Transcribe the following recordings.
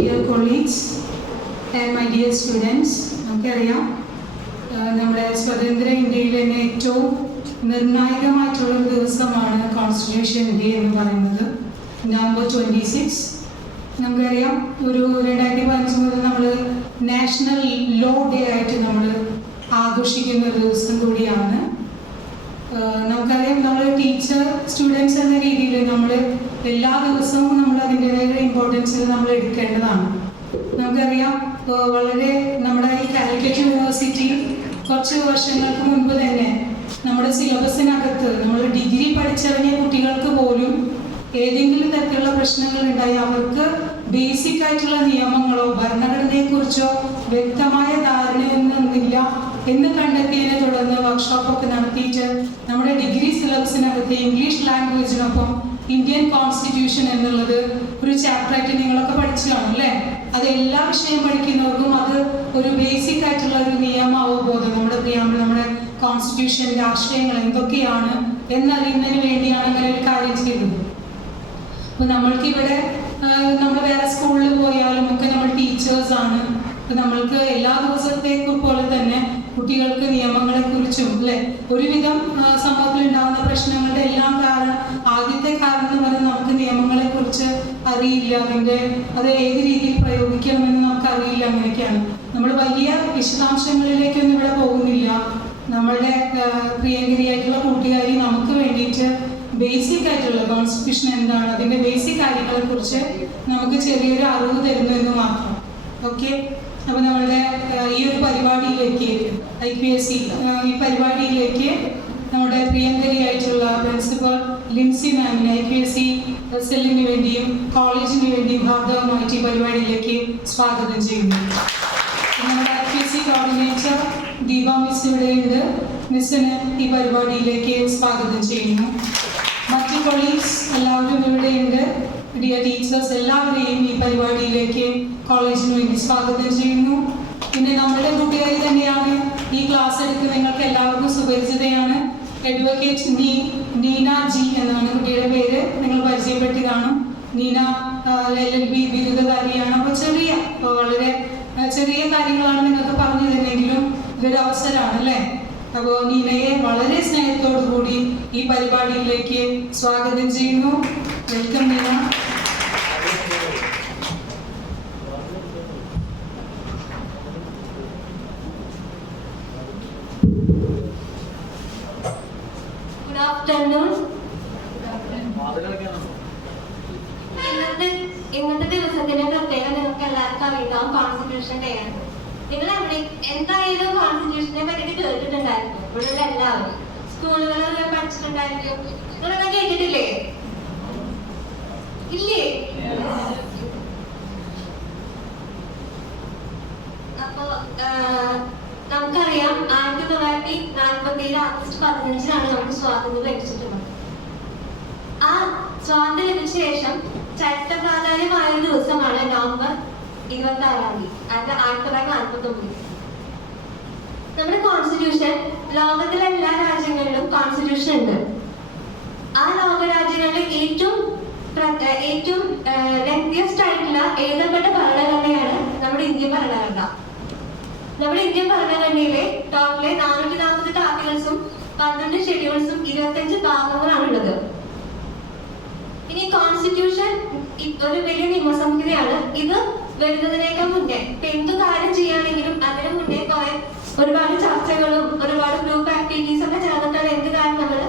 dear colleagues and my dear students, നമുക്കറിയാം നമ്മുടെ സ്വതന്ത്ര ഇന്ത്യയിൽ തന്നെ ഏറ്റവും നിർണായകമായിട്ടുള്ള ഒരു ദിവസമാണ് കോൺസ്റ്റിറ്റ്യൂഷൻ ഡേ എന്ന് പറയുന്നത്. നവംബർ 26. നമുക്കറിയാം ഒരു 2015 മുതൽ നമ്മൾ നാഷണൽ ലോ ഡേ ആയിട്ട് നമ്മൾ ആഘോഷിക്കുന്ന ഒരു ദിവസം കൂടിയാണ്. നമുക്കറിയാം നമ്മൾ ടീച്ചർ സ്റ്റുഡൻസ് എന്ന രീതിയിൽ നമ്മൾ എല്ലാ ദിവസവും നമ്മൾ അതിൻ്റെതായ ഇമ്പോർട്ടൻസ് നമ്മൾ എടുക്കേണ്ടതാണ്. നമുക്കറിയാം വളരെ നമ്മുടെ ഈ കാലിക്കറ്റ് യൂണിവേഴ്സിറ്റി കുറച്ച് വർഷങ്ങൾക്ക് മുൻപ് തന്നെ നമ്മുടെ സിലബസിനകത്ത് നമ്മൾ ഡിഗ്രി പഠിച്ചിറങ്ങിയ കുട്ടികൾക്ക് പോലും ഏതെങ്കിലും തരത്തിലുള്ള പ്രശ്നങ്ങൾ ഉണ്ടായി അവർക്ക് ബേസിക് ആയിട്ടുള്ള നിയമങ്ങളോ ഭരണഘടനയെക്കുറിച്ചോ വ്യക്തമായ ധാരണയൊന്നുമില്ല എന്ന് കണ്ടെത്തിയതിനെ തുടർന്ന് വർക്ക്ഷോപ്പൊക്കെ നടത്തിയിട്ട് നമ്മുടെ ഡിഗ്രി സിലബസിനകത്ത് ഇംഗ്ലീഷ് ലാംഗ്വേജിനൊപ്പം ഇന്ത്യൻ കോൺസ്റ്റിറ്റ്യൂഷൻ എന്നുള്ളത് ഒരു ചാപ്റ്ററായിട്ട് നിങ്ങളൊക്കെ പഠിച്ചു കാണും അല്ലേ? അത് എല്ലാ വിഷയം പഠിക്കുന്നവർക്കും അത് ഒരു ബേസിക് ആയിട്ടുള്ള ഒരു നിയമ അവബോധം നമ്മുടെ കോൺസ്റ്റിറ്റ്യൂഷൻ്റെ ആശയങ്ങൾ എന്തൊക്കെയാണ് എന്നറിയുന്നതിന് വേണ്ടിയാണ് അങ്ങനെ ഒരു കാര്യം ചെയ്തത്. അപ്പോൾ നമ്മൾക്കിവിടെ നമ്മൾ വേറെ സ്കൂളിൽ പോയാലും ഒക്കെ നമ്മൾ ടീച്ചേഴ്സാണ്. അപ്പം നമ്മൾക്ക് എല്ലാ ദിവസത്തേക്കും പോലെ തന്നെ കുട്ടികൾക്ക് നിയമങ്ങളെക്കുറിച്ചും അല്ലേ ഒരുവിധം സമൂഹത്തിൽ ഉണ്ടാകുന്ന പ്രശ്നങ്ങളുടെ എല്ലാം ആദ്യത്തെ കാരണം എന്ന് പറയുന്നത് നമുക്ക് നിയമങ്ങളെക്കുറിച്ച് അറിയില്ല, അത് ഏത് രീതിയിൽ പ്രയോഗിക്കണമെന്ന് നമുക്ക് അറിയില്ല. അങ്ങനെയൊക്കെയാണ്. നമ്മൾ വലിയ വിശദാംശങ്ങളിലേക്കൊന്നും ഇവിടെ പോകുന്നില്ല. നമ്മളുടെ പ്രിയങ്കരിയായിട്ടുള്ള കൂട്ടുകാരി നമുക്ക് വേണ്ടിയിട്ട് ബേസിക് ആയിട്ടുള്ള കോൺസ്റ്റിറ്റ്യൂഷൻ എന്താണ് അതിൻ്റെ ബേസിക് കാര്യങ്ങളെക്കുറിച്ച് നമുക്ക് ചെറിയൊരു അറിവ് തരുന്നു എന്ന് മാത്രം. ഓക്കെ, അപ്പോൾ നമ്മളുടെ ഈ ഒരു പരിപാടിയിലേക്ക് IPSC ഈ പരിപാടിയിലേക്ക് നമ്മുടെ പ്രിയങ്കരിയായിട്ടുള്ള പ്രിൻസിപ്പൽ ലിൻസി മാമിനെ IPSC സെല്ലിന് വേണ്ടിയും കോളേജിന് വേണ്ടിയും ഹാർദവമായിട്ട് ഈ പരിപാടിയിലേക്ക് സ്വാഗതം ചെയ്യുന്നു. നമ്മുടെ IPSC കോർഡിനേറ്റർ ദീപ മിസ് ഇവിടെയുണ്ട്. മിസ്സിന് ഈ പരിപാടിയിലേക്ക് സ്വാഗതം ചെയ്യുന്നു. മറ്റ് കൊളീഗ്സ് എല്ലാവരും ഇവിടെയുണ്ട്. ഡിയർ ടീച്ചേഴ്സ് എല്ലാവരെയും ഈ പരിപാടിയിലേക്ക് കോളേജിന് വേണ്ടി സ്വാഗതം ചെയ്യുന്നു. പിന്നെ നമ്മുടെ കൂട്ടുകാരി തന്നെയാണ് ഈ ക്ലാസ് എടുക്കുന്നത്. നിങ്ങൾക്ക് എല്ലാവർക്കും സുപരിചിതയാണ്. അഡ്വക്കേറ്റ് നീന ജി എന്നാണ് കുട്ടിയുടെ പേര്. നിങ്ങൾ പരിചയപ്പെട്ട് കാണും. നീന LLB ബിരുദധാരിയാണ്. അപ്പോൾ വളരെ ചെറിയ കാര്യങ്ങളാണ് നിങ്ങൾക്ക് പറഞ്ഞു തരുന്നെങ്കിലും ഇതൊരു അവസരമാണ് അല്ലേ? അപ്പോൾ നീനയെ വളരെ സ്നേഹത്തോടു കൂടി ഈ പരിപാടിയിലേക്ക് സ്വാഗതം ചെയ്യുന്നു. വെൽക്കം നീന. Good afternoon. ഇന്നത്തെ ദിവസത്തിന്റെ പ്രത്യേകത നിങ്ങൾക്ക് എല്ലാവർക്കും അറിയാം. കോൺസ്റ്റിറ്റ്യൂഷൻ ഡേ ആണ്. നിങ്ങൾ എന്തായാലും കോൺസ്റ്റിറ്റ്യൂഷനെ പറ്റി കേട്ടിട്ടുണ്ടായിരിക്കും. ഇവിടെയുള്ള എല്ലാവരും സ്കൂളുകളിൽ പഠിച്ചിട്ടുണ്ടായിരിക്കും. നിങ്ങളെല്ലാം കേട്ടിട്ടില്ലേ? ഇല്ലേ? അപ്പൊ നമുക്കറിയാം 1947 ആഗസ്റ്റ് 15 നമുക്ക് സ്വാതന്ത്ര്യം ലഭിച്ചിട്ടുള്ളത്. ആ സ്വാതന്ത്ര്യം ലഭിച്ച ശേഷം ചരിത്ര പ്രാധാന്യമായ ഒരു ദിവസമാണ് നവംബർ 26 1949. നമ്മുടെ കോൺസ്റ്റിറ്റ്യൂഷൻ ലോകത്തിലെ എല്ലാ രാജ്യങ്ങളിലും കോൺസ്റ്റിറ്റ്യൂഷൻ ഉണ്ട്. ആ ലോകരാജ്യങ്ങളിൽ ഏറ്റവും ലെങ്തിയസ്റ്റ് ആയിട്ടുള്ള എഴുതപ്പെട്ട ഭരണഘടനയാണ് നമ്മുടെ ഇന്ത്യൻ ഭരണഘടന. നമ്മുടെ ഇന്ത്യൻ ഭരണഘടനയിലെ ടോട്ടല് 440 ആർട്ടിക്കിൾസും 12 ഷെഡ്യൂൾസും 25 ഭാഗങ്ങളാണുള്ളത്. ഇനി കോൺസ്റ്റിറ്റ്യൂഷൻ ഒരു വലിയ നിയമസംഹിതയാണ്. ഇത് വരുന്നതിനേക്കാൾ മുന്നേ എന്ത് കാര്യം ചെയ്യുകയാണെങ്കിലും അതിന് മുന്നേ ഒരുപാട് ചർച്ചകളും ഒരുപാട് ഗ്രൂപ്പ് ആക്ടിവിറ്റീസ് ഒക്കെ ചേർന്നിട്ടാണ് എന്ത് കാര്യം നമ്മൾ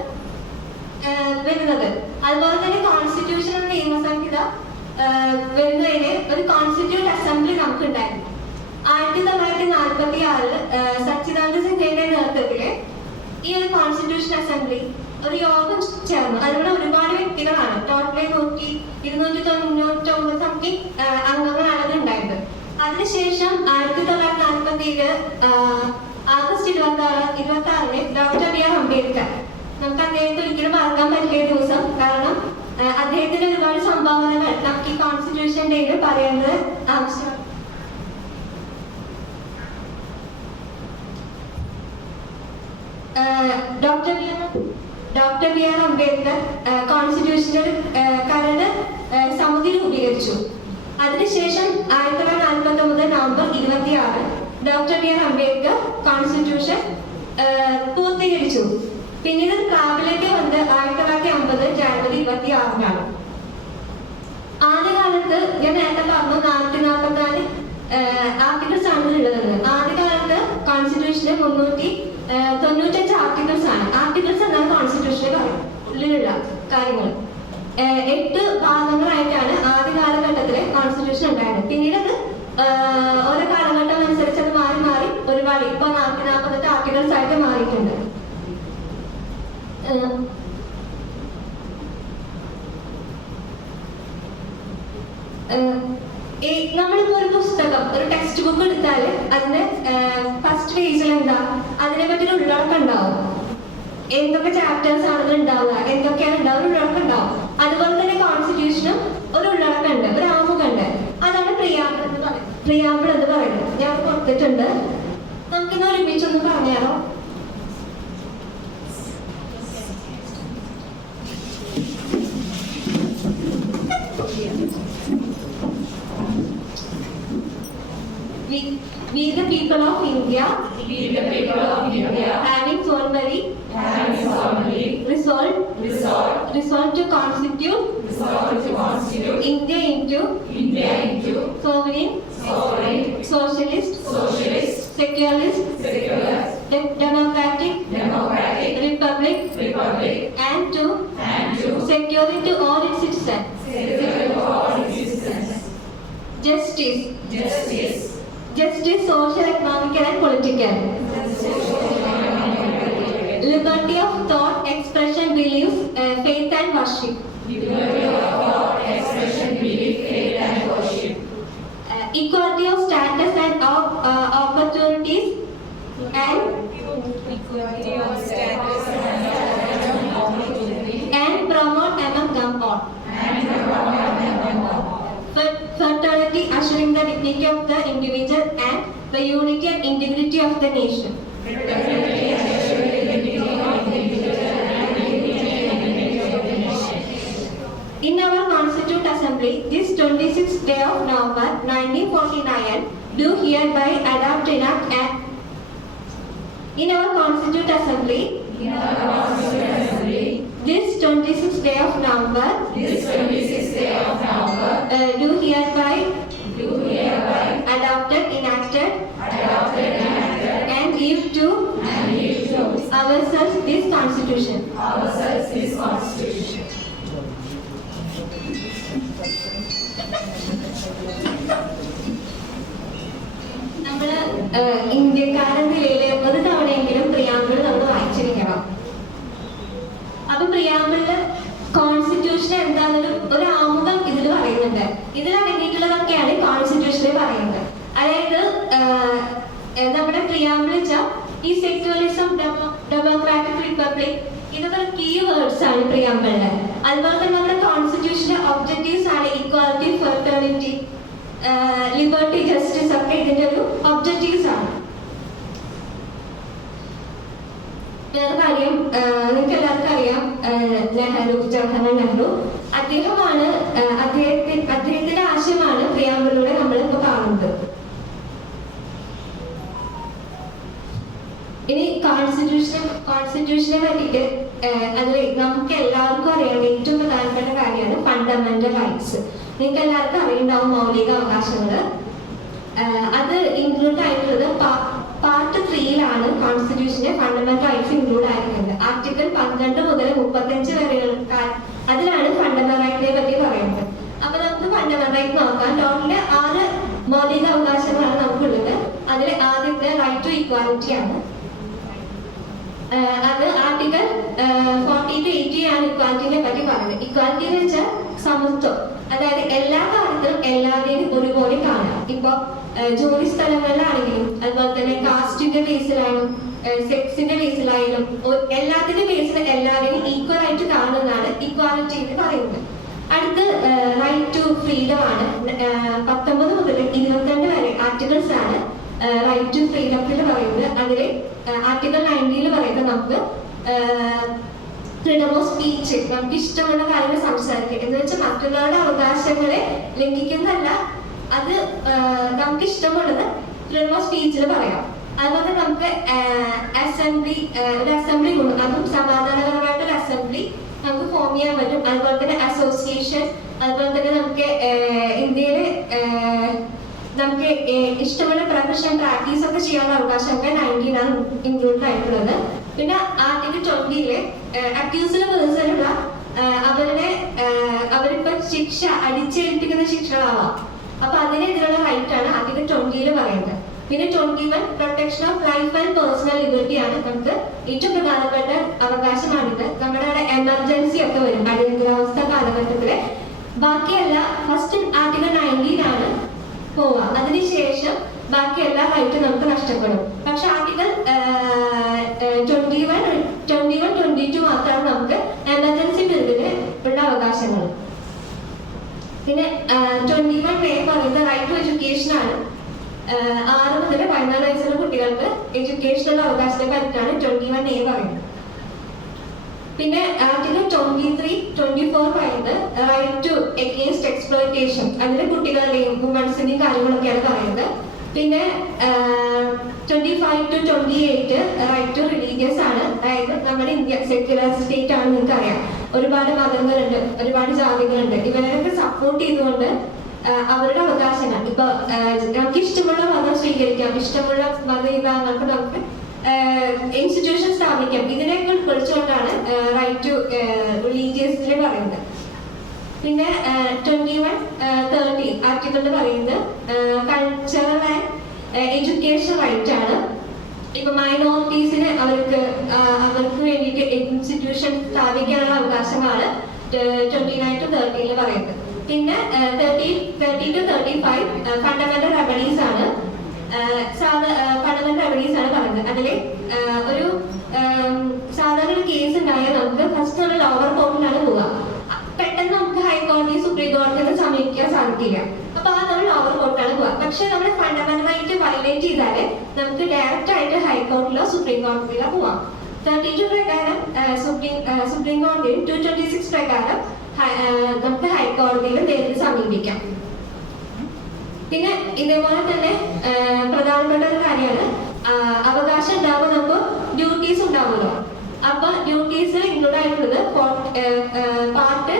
വരുന്നത്. അതുപോലെ തന്നെ കോൺസ്റ്റിറ്റ്യൂഷൻ എന്ന നിയമസംഹിത വരുന്നതിന് ഒരു കോൺസ്റ്റിറ്റ്യൂട്ട് അസംബ്ലി നമുക്ക് ഉണ്ടായിരുന്നു. 1946 സച്ചിദാനന്ദ സിൻഹയുടെ നേതൃത്വത്തില് ഈ ഒരു കോൺസ്റ്റിറ്റ്യൂഷൻ അസംബ്ലി ഒരു യോഗം ചേർന്നു. അതിലൂടെ ഒരുപാട് വ്യക്തികളാണ്, ടോട്ടലി 299 സംതിങ് അംഗങ്ങളാണ് അത് ഉണ്ടായിരുന്നത്. അതിനുശേഷം 1947 ആഗസ്റ്റ് 26 ഡോക്ടർ B.R. അംബേദ്കർ, നമുക്ക് അദ്ദേഹത്തെ ഒരിക്കലും മറക്കാൻ പറ്റിയ ദിവസം. കാരണം അദ്ദേഹത്തിന്റെ ഒരുപാട് സംഭാവനകൾ നമുക്ക് ഈ കോൺസ്റ്റിറ്റ്യൂഷൻ ഡേയിൽ പറയുന്നത് ആവശ്യമാണ്. Doctor B.R. അംബേദ്കർ കോൺസ്റ്റിറ്റ്യൂഷന്റെ കരട് സമിതി രൂപീകരിച്ചു. അതിനുശേഷം 1949 November 26 doctor B R Ambedkar constitution പൂർത്തീകരിച്ചു. പിന്നീട് പ്രാബല്യത്തിൽ വന്നത് 1950 ജനുവരി 26 ആദ്യകാലത്ത് ഞാൻ നേരത്തെ പറഞ്ഞു 444 ആർട്ടിക്കിൾസ് ആണ് ഉള്ളത്. ആദ്യകാലത്ത് കോൺസ്റ്റിറ്റ്യൂഷന് 395 ആർട്ടിക്കിൾസ് ആണ്. ആർട്ടിക്കിൾസ് എന്നാണ് കോൺസ്റ്റിറ്റ്യൂഷനിലുള്ള കാര്യങ്ങൾ. 8 ഭാഗങ്ങളായിട്ടാണ് ആദ്യ കാലഘട്ടത്തിലെ കോൺസ്റ്റിറ്റ്യൂഷൻ ഉണ്ടായത്. പിന്നീട് അത് ഓരോ കാലഘട്ടം അനുസരിച്ച് അത് മാറി മാറി ഒരുപാട് ഇപ്പൊ 448 ആർട്ടിക്കിൾസ് ആയിട്ട് മാറിയിട്ടുണ്ട്. നമ്മളിപ്പോ ഒരു പുസ്തകം, ഒരു ടെക്സ്റ്റ് ബുക്ക് എടുത്താൽ അതിന്റെ ഫസ്റ്റ് പേജിൽ എന്താ അതിനെ പറ്റിയൊരു ഉള്ളടക്കം ഉണ്ടാവും. എന്തൊക്കെ ചാപ്റ്റേഴ്സ് ആണ് ഉണ്ടാവുക, എന്തൊക്കെയാണ് ഉണ്ടാവുക, ഉള്ളടക്കം ഉണ്ടാവും. അതുപോലെ തന്നെ കോൺസ്റ്റിറ്റ്യൂഷനും ഒരു ഉള്ളടക്കം ഉണ്ട്, ഒരു ആമുഖമുണ്ട്. അതാണ് പ്രിയാമ്പിൾ എന്ന് പറയുന്നത്. ഞാൻ കൊടുത്തിട്ടുണ്ട്, നമുക്കിന്ന് ഒരുമിച്ചൊന്ന് പറഞ്ഞാലോ. We the people of India, having solemnly resolved to constitute India into sovereign, socialist, secularist, democratic republic, and to secure it to all its citizens justice, social, economic and political, liberty of thought, expression, belief, faith and worship, equality of status and opportunities, and promote among them all. Fraternity, assuring the dignity of the individual and the unity and integrity of the nation. In our Constituent Assembly, this 26th day of November 1949, do hereby adopt, enact, and in our Constituent Assembly, this 26th day of November, do hereby adopted, enacted, and give to ourselves this Constitution. നമ്മള് ഇന്ത്യക്കാരൻ നിലയിൽ ഒരു തവണയെങ്കിലും preamble നമ്മൾ വായിച്ചിരിക്കണം. അപ്പൊ പ്രിയാമ്പിളില് constitution എന്താണെന്നൊരു ആമുഖം ഇതിൽ പറയുന്നുണ്ട്. ഇതിൽ അടങ്ങിയിട്ടുള്ളതൊക്കെയാണ് കോൺസ്റ്റിറ്റ്യൂഷനിൽ പറയുന്നത്. അതായത് നമ്മുടെ പ്രിയാമ്പിൾ വെച്ചാൽ ഈ സെക്യുലറിസം, ഡെമോക്രാറ്റിക് റിപ്പബ്ലിക്, ഇതൊക്കെ കീ വേർഡ്സ് ആണ് പ്രിയാമ്പിളില്. അതുപോലെ തന്നെ നമ്മുടെ കോൺസ്റ്റിറ്റ്യൂഷന്റെ ഒബ്ജക്റ്റീവ്സ് ആണ് ഇക്വാലിറ്റി, ഫ്രറ്റേണിറ്റി, ലിബർട്ടി, ജസ്റ്റിസ് ഒക്കെ ഇതിന്റെ ഒരു ഒബ്ജക്റ്റീവ്സ് ആണ്. വേറെ കാര്യം, നിങ്ങൾക്ക് എല്ലാവർക്കും അറിയാം, ജവഹർലാൽ നെഹ്റു അദ്ദേഹമാണ് അദ്ദേഹത്തിന്റെ ആശയമാണ് പ്രിയാമ്പിളിലൂടെ നമ്മൾ ഇപ്പൊ കാണുന്നത്. ഇനി കോൺസ്റ്റിറ്റ്യൂഷനെ പറ്റിയിട്ട് അതിൽ നമുക്ക് എല്ലാവർക്കും അറിയാം ഏറ്റവും പ്രധാനപ്പെട്ട കാര്യമാണ് ഫണ്ടമെന്റൽ റൈറ്റ്സ്. നിങ്ങൾക്ക് എല്ലാവർക്കും അറിയുണ്ടാവും മൗലിക അവകാശങ്ങൾ. അത് ഇൻക്ലൂഡ് ആയിട്ടുള്ളത് പാർട്ട് 3 കോൺസ്റ്റിറ്റ്യൂഷന്റെ ഫണ്ടമെന്റൽ റൈറ്റ്സ് ഇൻക്ലൂഡ് ആയിരിക്കുന്നത്. ആർട്ടിക്കിൾ 12 മുതൽ 35 വരെ അതിലാണ് ഫണ്ടമെന്റൽ റൈറ്റിനെ പറ്റി പറയുന്നത്. അപ്പൊ നമുക്ക് ഫണ്ടമെന്റൽ റൈറ്റ് നോക്കാം. ടോട്ടല് 6 മൗലിക അവകാശങ്ങളാണ് നമുക്കുള്ളത്. അതിൽ ആദ്യത്തെ റൈറ്റ് ടു ഇക്വാലിറ്റി ആണ്. അത് ആർട്ടിക്കിൾ 40 to 80 ആണ് ഇക്വാലിറ്റിനെ പറ്റി പറയുന്നത്. ഇക്വാലിറ്റി എന്ന് വെച്ചാൽ സമത്വം, അതായത് എല്ലാ കാര്യത്തിലും എല്ലാവരെയും ഒരുപോലെ കാണാം. ഇപ്പൊ ജോലി സ്ഥലങ്ങളിലാണെങ്കിലും അതുപോലെ തന്നെ കാസ്റ്റിന്റെ ബേസിലായാലും സെക്സിന്റെ ബേസിലായാലും എല്ലാത്തിന്റെ ബേസിൽ എല്ലാവരെയും ഈക്വൽ ആയിട്ട് കാണുന്നതാണ് ഇക്വാലിറ്റി എന്ന് പറയുന്നത്. അടുത്ത് റൈറ്റ് ടു ഫ്രീഡം ആണ്. 19 മുതൽ 22 വരെ ആർട്ടിക്കിൾസ് ആണ് റൈറ്റ് ടു ഫ്രീഡത്തിൽ പറയുന്നത്. അതിൽ ആർട്ടിക്കിൾ 90 പറയുന്നത് നമുക്ക് ഫ്രീഡം ഓഫ് സ്പീച്ച്, നമുക്ക് ഇഷ്ടമുള്ള കാര്യങ്ങൾ സംസാരിക്കുക എന്ന് വെച്ചാൽ മറ്റുള്ളവരുടെ അവകാശങ്ങളെ ലംഘിക്കുന്നതല്ല, അത് നമുക്ക് ഇഷ്ടമുള്ളത് ഫ്രീഡം ഓഫ് സ്പീച്ചിൽ പറയാം. അതുപോലെ നമുക്ക് അസംബ്ലി, ഒരു അസംബ്ലി കൊണ്ട് അതും സമാധാനപരമായിട്ടൊരു അസംബ്ലി നമുക്ക് ഫോം ചെയ്യാൻ പറ്റും. അതുപോലെ തന്നെ അസോസിയേഷൻ, അതുപോലെ തന്നെ നമുക്ക് ഇന്ത്യയില് നമുക്ക് ഇഷ്ടമുള്ള പ്രൊഫഷൻ പ്രാക്ടീസ് ഒക്കെ ചെയ്യാനുള്ള അവകാശമൊക്കെ 19 ആണ് ഇൻക്ലൂഡ് ആയിട്ടുള്ളത്. പിന്നെ ആർട്ടിക്കിൾ 20 അക്യൂസ്ഡ് പേഴ്സണുള്ള അവരിപ്പോ ശിക്ഷ അടിച്ചേൽപ്പിക്കുന്ന ശിക്ഷകളാവാം, അപ്പൊ അതിനെതിരെയുള്ള റൈറ്റ് ആണ് ആർട്ടിക്കിൾ 20 പറയുന്നത്. പിന്നെ 21 protection of life and personal liberty ആണ് നമുക്ക് ഏറ്റവും പ്രധാനപ്പെട്ട അവകാശമാണിത്. നമ്മുടെ അവിടെ എമർജൻസി ഒക്കെ വരും അടിയന്തരാവസ്ഥ കാലഘട്ടത്തില്. ബാക്കിയല്ല ഫസ്റ്റ് ആർട്ടിക്കിൾ 19 ആണ് പോവാ, അതിനുശേഷം ബാക്കി എല്ലാ റൈറ്റും നമുക്ക് നഷ്ടപ്പെടും. പക്ഷെ ആർട്ടിക്കിൾ 21, 22 മാത്രമാണ് നമുക്ക് എമർജൻസി പീരീഡിന് ഉള്ള അവകാശങ്ങൾ. പിന്നെ 21A പറയുന്നത് റൈറ്റ് ടു എഡ്യൂക്കേഷൻ ആണ്. 6 മുതൽ 14 വയസ്സുള്ള കുട്ടികൾക്ക് എഡ്യൂക്കേഷനുള്ള അവകാശത്തെ പറ്റിയാണ് 21A പറയുന്നത്. പിന്നെ ആർട്ടിക്കിൾ 23, 24 പറയുന്നത് റൈറ്റ് ടു എഗെയിൻസ്റ്റ് എക്സ്പ്ലോയിറ്റേഷൻ, അതിലെ കുട്ടികളുടെയും വുമൻസിന്റെയും കാര്യങ്ങളൊക്കെയാണ് പറയുന്നത്. പിന്നെ 25 to 28 റൈറ്റ് ടു റിലീജിയസ് ആണ്. അതായത് നമ്മുടെ ഇന്ത്യ സെക്യുലർ സ്റ്റേറ്റ് ആണ്, നിങ്ങൾക്ക് അറിയാം. ഒരുപാട് മതങ്ങളുണ്ട്, ഒരുപാട് ജാതികളുണ്ട്. ഇവരൊക്കെ സപ്പോർട്ട് ചെയ്തുകൊണ്ട് അവരുടെ അവകാശങ്ങൾ ഇപ്പൊ നമുക്ക് ഇഷ്ടമുള്ള മതം സ്വീകരിക്കാം, ഇഷ്ടമുള്ള മതവിഭാഗങ്ങൾക്ക് നമുക്ക് ഇൻസ്റ്റിറ്റ്യൂഷൻ സ്ഥാപിക്കാം. ഇതിനെയൊക്കെ ഉൾക്കൊള്ളിച്ചുകൊണ്ടാണ് റൈറ്റ് ടു റിലീജിയസിൽ പറയുന്നത്. പിന്നെ 21, 30 ആർട്ടിക്കിളിൽ പറയുന്നത് കൾച്ചറൽ ആൻഡ് എഡ്യൂക്കേഷൻ റൈറ്റ് ആണ്. ഇപ്പൊ മൈനോറിറ്റീസിന് അവർക്ക് വേണ്ടിയിട്ട് ഇൻസ്റ്റിറ്റ്യൂഷൻ സ്ഥാപിക്കാനുള്ള അവകാശമാണ് 29 to 30 പറയുന്നത്. പിന്നെ 30 to 35 ഫണ്ടമെന്റൽ റെമഡീസ് ആണ്. ഫണ്ടമെന്റൽ റെമഡീസ് ആണ് പറയുന്നത്. അതില് ഒരു സാധാരണ കേസ് ഉണ്ടായാൽ നമുക്ക് ഫസ്റ്റ് നമ്മൾ ലോവർ കോർട്ടിലാണ് പോവുക. പെട്ടെന്ന് നമുക്ക് ഹൈക്കോടതി, സുപ്രീം കോടതിയെ സമീപിക്കാൻ സാധിക്കില്ല. അപ്പൊ നമ്മൾ ലോവർ കോർട്ടാണ് പോവുക. പക്ഷെ നമ്മൾ ഫണ്ടമെന്റൽ റൈറ്റ് വയലേറ്റ് ചെയ്താല് നമുക്ക് ഡയറക്റ്റ് ആയിട്ട് ഹൈക്കോടതിയിലോ സുപ്രീം കോടതിയിലോ പോവാം. 32 പ്രകാരം സുപ്രീം കോടതിയിൽ 226 പ്രകാരം നമുക്ക് ഹൈക്കോടതിയിൽ നേരിട്ട് സമീപിക്കാം. പിന്നെ ഇതേപോലെ തന്നെ പ്രധാനപ്പെട്ട ഒരു കാര്യമാണ് അവകാശം ഉണ്ടാകുമ്പോൾ നമുക്ക് ഡ്യൂട്ടീസ് ഉണ്ടാവുമല്ലോ. അപ്പൊ ഡ്യൂട്ടീസ് ഇൻക്ലൂഡ് ആയിട്ടുള്ളത് പാർട്ട്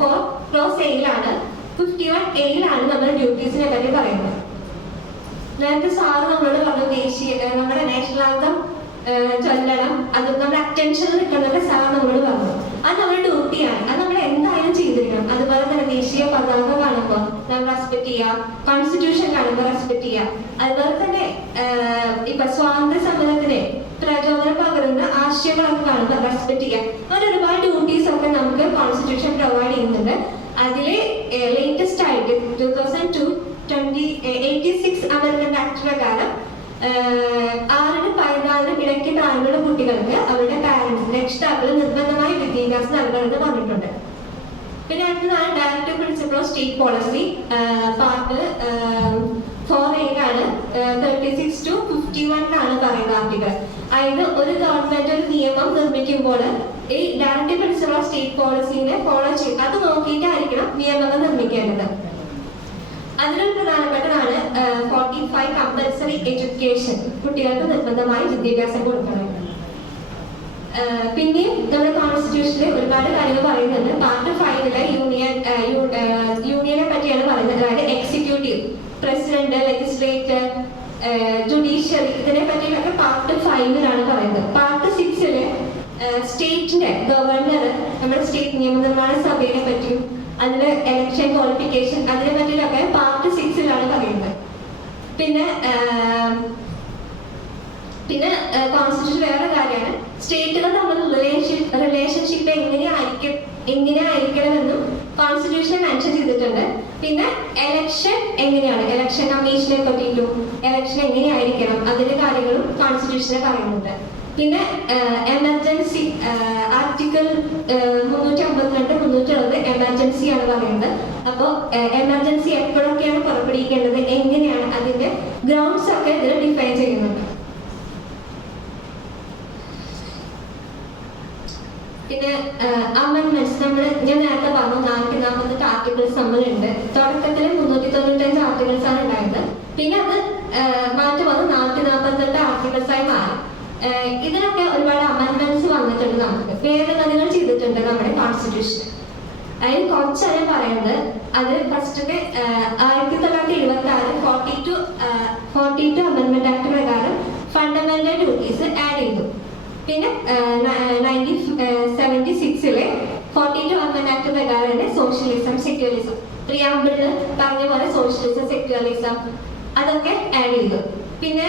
4 ക്ലോസ് എയിലാണ്. 51A നമ്മുടെ ഡ്യൂട്ടീസിനെ പറ്റി പറയുന്നത്. നേരത്തെ സാറ് നമ്മളോട് പറഞ്ഞു നമ്മുടെ നാഷണൽ ആന്തം ചൊല്ലണം, അത് നമ്മുടെ അറ്റൻഷൻ നിൽക്കുന്നത് സാർ നമ്മളോട് പറഞ്ഞു. അത് നമ്മുടെ ഡ്യൂട്ടിയാണ്, അത് നമ്മൾ എന്തായാലും ചെയ്തിരിക്കണം. അതുപോലെ തന്നെ ദേശീയ പതാക കാണുമ്പോൾ നമ്മൾ റെസ്പെക്ട് ചെയ്യുക, കോൺസ്റ്റിറ്റ്യൂഷൻ കാണുമ്പോൾ റെസ്പെക്ട് ചെയ്യുക. അതുപോലെ തന്നെ ഇപ്പൊ സ്വാതന്ത്ര്യ സമരത്തിന് പ്രചോദനം പകരുന്ന ആശയങ്ങളൊക്കെ കാണുമ്പോൾ റെസ്പെക്ട് ചെയ്യുക. അങ്ങനെ ഒരുപാട് ഡ്യൂട്ടീസ് ഒക്കെ നമുക്ക് കോൺസ്റ്റിറ്റ്യൂഷൻ പ്രൊവൈഡ് ചെയ്യുന്നുണ്ട്. അതില് ലേറ്റസ്റ്റ് ആയിട്ട് 2086 അമെൻഡ്മെന്റ് ആക്ട് പ്രകാരം 6 to 14 ഇടയ്ക്ക് പ്രായമുള്ള കുട്ടികൾക്ക് അവരുടെ പാരന്റ്സ്, രക്ഷിതാക്കൾ നിർബന്ധമായി വിദ്യാഭ്യാസം നൽകണമെന്ന് പറഞ്ഞിട്ടുണ്ട്. പിന്നെ അടുത്തതാണ് directive principle of state policy, part 4A ആണ്. 36 to 51 ആണ് പറയുന്നത് ആർട്ടിക്കിൾ. അതായത് ഒരു ഗവൺമെന്റ് ഒരു നിയമം നിർമ്മിക്കുമ്പോൾ ഈ ഡയറക്റ്റീവ് പ്രിൻസിപ്പിൾ ഓഫ് സ്റ്റേറ്റ് പോളിസിനെ ഫോളോ ചെയ്ത് അത് നോക്കിയിട്ടായിരിക്കണം നിയമങ്ങൾ നിർമ്മിക്കേണ്ടത്. അതിലൊരു പ്രധാനപ്പെട്ടതാണ് 45 കമ്പൽസറി എഡ്യൂക്കേഷൻ, കുട്ടികൾക്ക് നിർബന്ധമായി വിദ്യാഭ്യാസം കൊടുക്കണം. പിന്നെയും നമ്മുടെ കോൺസ്റ്റിറ്റ്യൂഷനിൽ ഒരുപാട് കാര്യങ്ങൾ പറയുന്നുണ്ട്. പാർട്ട് 5 യൂണിയനെ പറ്റിയാണ് പറയുന്നത്. അതായത് എക്സിക്യൂട്ടീവ്, പ്രസിഡന്റ്, ലെജിസ്ലേച്ചർ, ജുഡീഷ്യറി, ഇതിനെ പറ്റിയൊക്കെ പാർട്ട് 5 പറയുന്നത്. പാർട്ട് 6 സ്റ്റേറ്റിന്റെ ഗവർണർ, നമ്മുടെ സ്റ്റേറ്റ് നിയമനിർമ്മാണ സഭയെ പറ്റിയും അതിന്റെ എലക്ഷൻ ക്വാളിഫിക്കേഷൻ അതിനെ പറ്റിയൊക്കെ പാർട്ട് 6 പറയുന്നത്. പിന്നെ കോൺസ്റ്റിറ്റ്യൂഷൻ വേറെ കാര്യമാണ്, സ്റ്റേറ്റുകൾ തമ്മിലുള്ള റിലേഷൻഷിപ്പ് എങ്ങനെയായിരിക്കണമെന്നും കോൺസ്റ്റിറ്റ്യൂഷൻ മെൻഷൻ ചെയ്തിട്ടുണ്ട്. പിന്നെ എലക്ഷൻ എങ്ങനെയാണ്, എലക്ഷൻ കമ്മീഷനെ പറ്റിയിട്ടും എലക്ഷൻ എങ്ങനെയായിരിക്കണം അതിന്റെ കാര്യങ്ങളും കോൺസ്റ്റിറ്റ്യൂഷനെ പറയുന്നുണ്ട്. പിന്നെ എമർജൻസി ആർട്ടിക്കിൾ 352, 360 എമർജൻസി ആണ് പറയുന്നത്. അപ്പോൾ എമർജൻസി എപ്പോഴൊക്കെയാണ് പുറപ്പെടുവിക്കേണ്ടത്, എങ്ങനെയാണ്, അതിന്റെ ഗ്രൗണ്ട്സ് ഒക്കെ ഇതിൽ ഡിഫൈൻ ചെയ്യുന്നുണ്ട്. പിന്നെ അമെൻമെന്റ്സ് ഞാൻ നേരത്തെ പറഞ്ഞു 448 ആർട്ടിക്കിൾസ് നമ്മളുണ്ട്. തുടക്കത്തിൽ 395 ആർട്ടിക്കിൾസ് ആണ് ഉണ്ടായത്. പിന്നെ അത് മാറ്റി വന്ന് 448 ആർട്ടിക്കിൾസ് ആയി മാറി. ഇതിനൊക്കെ ഒരുപാട് അമെൻമെന്റ്സ് വന്നിട്ടുണ്ട്. നമുക്ക് ഭേദഗതികൾ ചെയ്തിട്ടുണ്ട് നമ്മുടെ കോൺസ്റ്റിറ്റ്യൂഷൻ. അതിൽ കുറച്ചാണ് പറയുന്നത്. അത് ഫസ്റ്റ് 1976 42 അമെൻമെന്റ് ആക്ട് പ്രകാരം ഫണ്ടമെന്റൽ ഡ്യൂട്ടീസ് ആഡ് ചെയ്തു. പിന്നെ 1976 42 അമെൻമെന്റ് ആക്ട് പ്രകാരം തന്നെ സോഷ്യലിസം, സെക്യുലറിസം, പ്രിയാമ്പിളിൽ പറഞ്ഞ പോലെ സോഷ്യലിസം, സെക്യുലറിസം അതൊക്കെ ആഡ് ചെയ്തു. പിന്നെ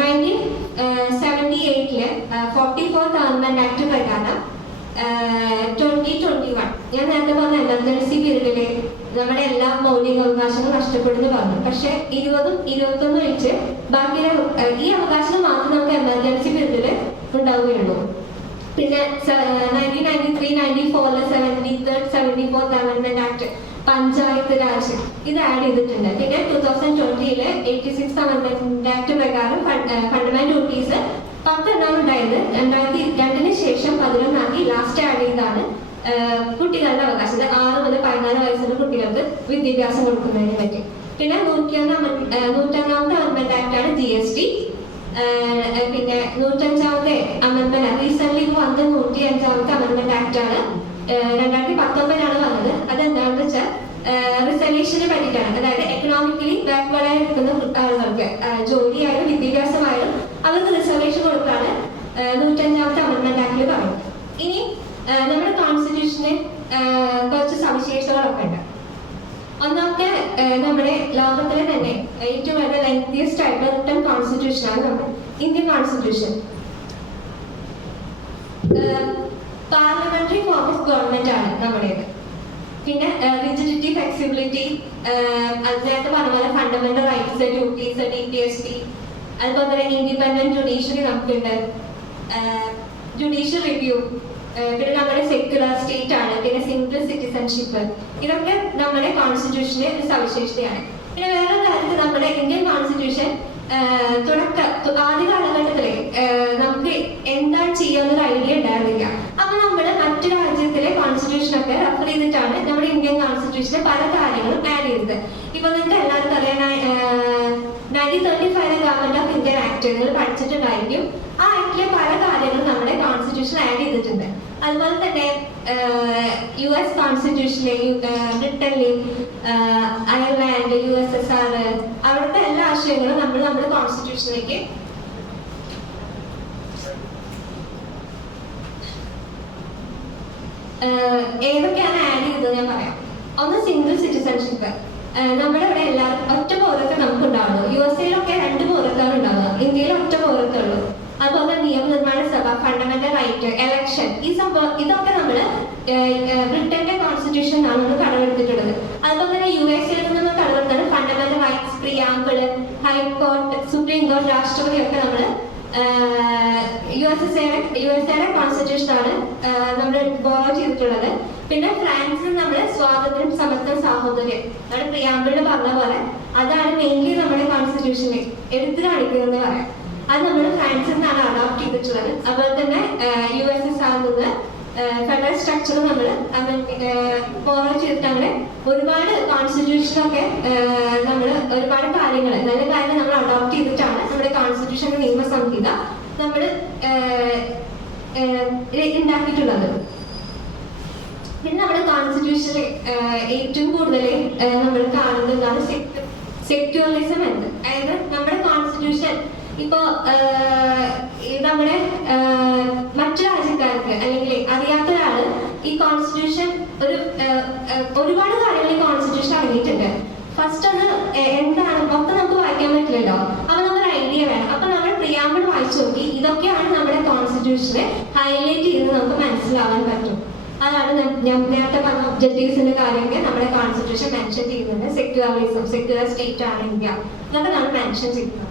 1978 44th അമെൻമെന്റ് ആക്ട് പ്രകാരം 2021 ഞാൻ നേരത്തെ പറഞ്ഞ എമർജൻസി പീരീഡില് നമ്മുടെ എല്ലാ മൗലിക അവകാശങ്ങളും നഷ്ടപ്പെടുന്നു പറഞ്ഞു. പക്ഷെ 20 21 ഒഴിച്ച് ബാക്കി ഈ അവകാശം മാത്രം നമുക്ക് എമർജൻസി പീരീഡില് ഉണ്ടാവുകയുള്ളൂ. പിന്നെ 1993-94 73rd 74th അമെൻമെന്റ് act panchayat Raj ഇത് ആഡ് ചെയ്തിട്ടുണ്ട്. പിന്നെ 2020 86th അമെൻമെന്റ് ആക്ട് പ്രകാരം ഫണ്ടമെന്റൽ ഡ്യൂട്ടീസ് 10 എണ്ണം ഉണ്ടായത് 2002 ശേഷം 11 ആക്കി ലാസ്റ്റ് ആഡ് ചെയ്താണ് കുട്ടികളുടെ അവകാശം. 6 മുതൽ 14 വയസ്സുള്ള കുട്ടികൾക്ക് വിദ്യാഭ്യാസം കൊടുക്കുന്നതിനെ പറ്റി. പിന്നെ 101ാമത്തെ അമെൻമെന്റ് ആക്ട് ആണ് GST. പിന്നെ 105ാമത്തെ അമെൻമെന്റ് റീസെന്റ് വന്ന 105ാമത്തെ അമെൻമെന്റ് ആക്ട് ആണ് 2019 വന്നത്. അതെന്താണെന്ന് വെച്ചാൽ റിസർവേഷനെ പറ്റിയിട്ടാണ്. അതായത് എക്കണോമിക്കലി ബാക്ക്വേർഡ് ആയി നിൽക്കുന്ന ആളുകൾക്ക് ജോലിയായാലും വിദ്യാഭ്യാസമായാലും അവർക്ക് റിസർവേഷൻ കൊടുക്കാണ് 105ാമത്തെ അമെൻമെന്റ് ആക്ടിൽ പറയുന്നത്. ഇനി നമ്മുടെ കോൺസ്റ്റിറ്റ്യൂഷന് കുറച്ച് സവിശേഷതകളൊക്കെ ഉണ്ട്. ഒന്നാമത്തെ നമ്മുടെ ലോകത്തിലെ തന്നെ ഏറ്റവും വളരെ ലെങ്തിയസ്റ്റ് ആയിട്ടുള്ള റിട്ടൺ കോൺസ്റ്റിറ്റ്യൂഷൻ ആണ് നമ്മുടെ Indian constitution. Parliamentary form of government ആണ് നമ്മുടേത്. പിന്നെ റിജിഡിറ്റി, ഫ്ലെക്സിബിലിറ്റി, അതിനകത്ത് പറഞ്ഞ പോലെ ഫണ്ടമെന്റൽ റൈറ്റ്സ്, ഡ്യൂട്ടീസ്, DPST, അതുപോലെ തന്നെ ഇൻഡിപെൻഡന്റ് ജുഡീഷ്യറി നമുക്കുണ്ട്, ജുഡീഷ്യൽ റിവ്യൂ, പിന്നെ നമ്മുടെ സെക്യുലർ സ്റ്റേറ്റ് ആണ്, പിന്നെ സിംഗിൾ സിറ്റിസൺഷിപ്പ്. ഇതൊക്കെ നമ്മുടെ കോൺസ്റ്റിറ്റ്യൂഷന്റെ ഒരു സവിശേഷതയാണ്. പിന്നെ വേറെ കാര്യത്തിൽ നമ്മുടെ ഇന്ത്യൻ കോൺസ്റ്റിറ്റ്യൂഷൻ ആദ്യ കാലഘട്ടത്തില് നമുക്ക് എന്താണ് ചെയ്യാന്നൊരു ഐഡിയ ഉണ്ടായിരുന്നില്ല. അപ്പൊ നമ്മള് മറ്റു രാജ്യത്തിലെ കോൺസ്റ്റിറ്റ്യൂഷനൊക്കെ റെഫർ ചെയ്തിട്ടാണ് നമ്മുടെ ഇന്ത്യൻ കോൺസ്റ്റിറ്റ്യൂഷന് പല കാര്യങ്ങളും ആഡ് ചെയ്തത്. ഇപ്പൊ നിങ്ങൾക്ക് എല്ലാവർക്കും അറിയാൻ 1935 ഗവൺമെന്റ് ഓഫ് ഇന്ത്യൻ ആക്ട് നിങ്ങൾ പഠിച്ചിട്ടുണ്ടായിരിക്കും. ആ ആക്ടിലെ പല കാര്യങ്ങളും നമ്മുടെ കോൺസ്റ്റിറ്റ്യൂഷൻ ആഡ് ചെയ്തിട്ടുണ്ട്. അതുപോലെ തന്നെ US കോൺസ്റ്റിറ്റ്യൂഷനിലെ ബ്രിട്ടനിലെ അയർലാൻഡ്, USSR അവിടുത്തെ എല്ലാ ആശയങ്ങളും നമ്മൾ നമ്മുടെ കോൺസ്റ്റിറ്റ്യൂഷനിലേക്ക് ഏതൊക്കെയാണ് ആഡ് ചെയ്തത് ഞാൻ പറയാം. ഒന്ന് സിംഗിൾ സിറ്റിസൺഷിപ്പ്. നമ്മുടെ ഇവിടെ എല്ലാവർക്കും ഒറ്റ പൗരത്വം നമുക്ക് ഉണ്ടാവുള്ളൂ. USA-ലൊക്കെ 2 പൗരത്വമാണ് ഉണ്ടാവുക, ഇന്ത്യയിൽ ഒറ്റ പൗരത്വം ഉള്ളൂ. അതുപോലെ നിയമനിർമ്മാണ സഭ, ഫണ്ടമെന്റൽ റൈറ്റ്, എലക്ഷൻ, ഈ സംഭവം ഇതൊക്കെ നമ്മള് ബ്രിട്ടന്റെ കോൺസ്റ്റിറ്റ്യൂഷനാണ് നമ്മൾ കടമെടുത്തിട്ടുള്ളത്. അതുപോലെ തന്നെ USA-ൽ നിന്ന് കടമെടുത്താണ് fundamental rights, preamble, high court, supreme court, രാഷ്ട്രപതി ഒക്കെ നമ്മള് USA-യുടെ കോൺസ്റ്റിറ്റ്യൂഷനാണ് നമ്മൾ ബോറോ ചെയ്തിട്ടുള്ളത്. പിന്നെ ഫ്രാൻസിൽ നമ്മള് സ്വാതന്ത്ര്യം, സമത്വം, സാഹോദര്യം നമ്മുടെ പ്രിയാമ്പിളിൽ പറഞ്ഞ പോലെ അതാണ് മെയിൻലി നമ്മുടെ കോൺസ്റ്റിറ്റ്യൂഷനിൽ എടുത്തു കാണിക്കുന്നതെന്ന് പറയാം. അത് നമ്മൾ ഫ്രാൻസിൽ നിന്നാണ് അഡോപ്റ്റ് ചെയ്തിട്ടുള്ളത്. അതുപോലെ തന്നെ USSR നിന്ന് ഫെഡറൽ സ്ട്രക്ചർ നമ്മൾ ഫോളോ ചെയ്തിട്ട് അങ്ങനെ ഒരുപാട് കോൺസ്റ്റിറ്റ്യൂഷനൊക്കെ നമ്മൾ ഒരുപാട് കാര്യങ്ങൾ നല്ല കാര്യങ്ങൾ നമ്മൾ അഡോപ്റ്റ് ചെയ്തിട്ടാണ് നമ്മുടെ കോൺസ്റ്റിറ്റ്യൂഷന്റെ നിയമ സംഹിത നമ്മൾ ഉണ്ടാക്കിയിട്ടുള്ളത്. പിന്നെ നമ്മുടെ കോൺസ്റ്റിറ്റ്യൂഷനിൽ ഏറ്റവും കൂടുതൽ നമ്മൾ കാണുന്നതാണ് സെക്യുലറിസം എന്ന്. അതായത് നമ്മുടെ കോൺസ്റ്റിറ്റ്യൂഷൻ ഇപ്പോ നമ്മുടെ മറ്റു രാജ്യക്കാർക്ക് അല്ലെങ്കിൽ അറിയാത്ത ഒരാള് ഈ കോൺസ്റ്റിറ്റ്യൂഷൻ ഒരുപാട് കാര്യങ്ങൾ ഈ കോൺസ്റ്റിറ്റ്യൂഷൻ അടങ്ങിയിട്ടുണ്ട്. ഫസ്റ്റ് അത് എന്താണ് മൊത്തം നമുക്ക് വായിക്കാൻ പറ്റില്ലല്ലോ, അപ്പൊ നമുക്കൊരു ഐഡിയ വേണം. അപ്പൊ നമ്മൾ പ്രിയാമ്പിൾ വായിച്ചു നോക്കി ഇതൊക്കെയാണ് നമ്മുടെ കോൺസ്റ്റിറ്റ്യൂഷനെ ഹൈലൈറ്റ് ചെയ്ത് നമുക്ക് മനസ്സിലാവാൻ പറ്റും. അതാണ് ഞാൻ നേരത്തെ പറഞ്ഞ ഒബ്ജക്റ്റീവ്സിന്റെ കാര്യമൊക്കെ നമ്മുടെ കോൺസ്റ്റിറ്റ്യൂഷൻ മെൻഷൻ ചെയ്യുന്നുണ്ട്. സെക്യുലറിസം, സെക്യുലർ സ്റ്റേറ്റ് ആണ് ഇന്ത്യ, ഇതൊക്കെ നമ്മൾ മെൻഷൻ ചെയ്യുന്നത്.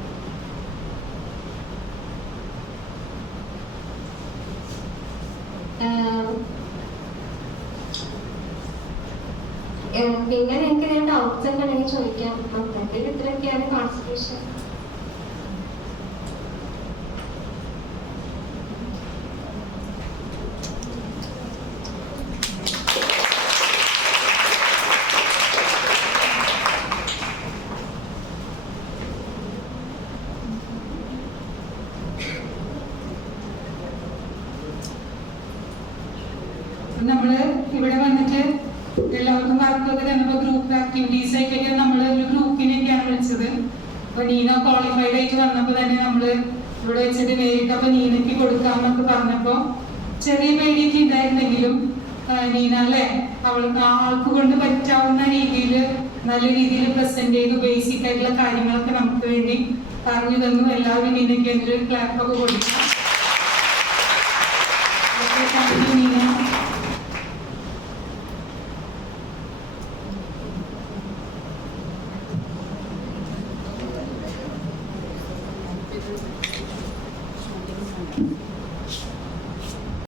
പിന്നെ നിങ്ങൾക്ക് ഞാൻ ഡൗട്ട്സ് ഒക്കെ ഉണ്ടെങ്കിൽ ചോദിക്കാം. മൊത്തത്തിൽ ഇത്രയൊക്കെയാണ് കോൺസ്റ്റിറ്റ്യൂഷൻ. എല്ലാവർക്കും വർക്കൊക്കെ തന്നപ്പോൾ ഗ്രൂപ്പ് ആക്ടിവിറ്റീസ് ആയിട്ടൊക്കെ നമ്മൾ ഒരു ഗ്രൂപ്പിനൊക്കെയാണ് വിളിച്ചത്. അപ്പൊ നീന ക്വാളിഫൈഡ് ആയിട്ട് വന്നപ്പോൾ തന്നെ നമ്മൾ ഇവിടെ വെച്ചിട്ട് നേരിട്ട് അപ്പൊ നീനയ്ക്ക് കൊടുക്കാമെന്നൊക്കെ പറഞ്ഞപ്പോൾ ചെറിയ പേടിയൊക്കെ ഉണ്ടായിരുന്നെങ്കിലും നീന അല്ലേ ആൾക്ക് കൊണ്ട് പറ്റാവുന്ന രീതിയിൽ നല്ല രീതിയിൽ പ്രസന്റ് ചെയ്തു. ബേസിക് ആയിട്ടുള്ള കാര്യങ്ങളൊക്കെ നമുക്ക് വേണ്ടി പറഞ്ഞു തന്നു. എല്ലാവരും നീനയ്ക്ക് എന്തൊരു ക്ലാപ്പൊക്കെ കൊടുക്കാം.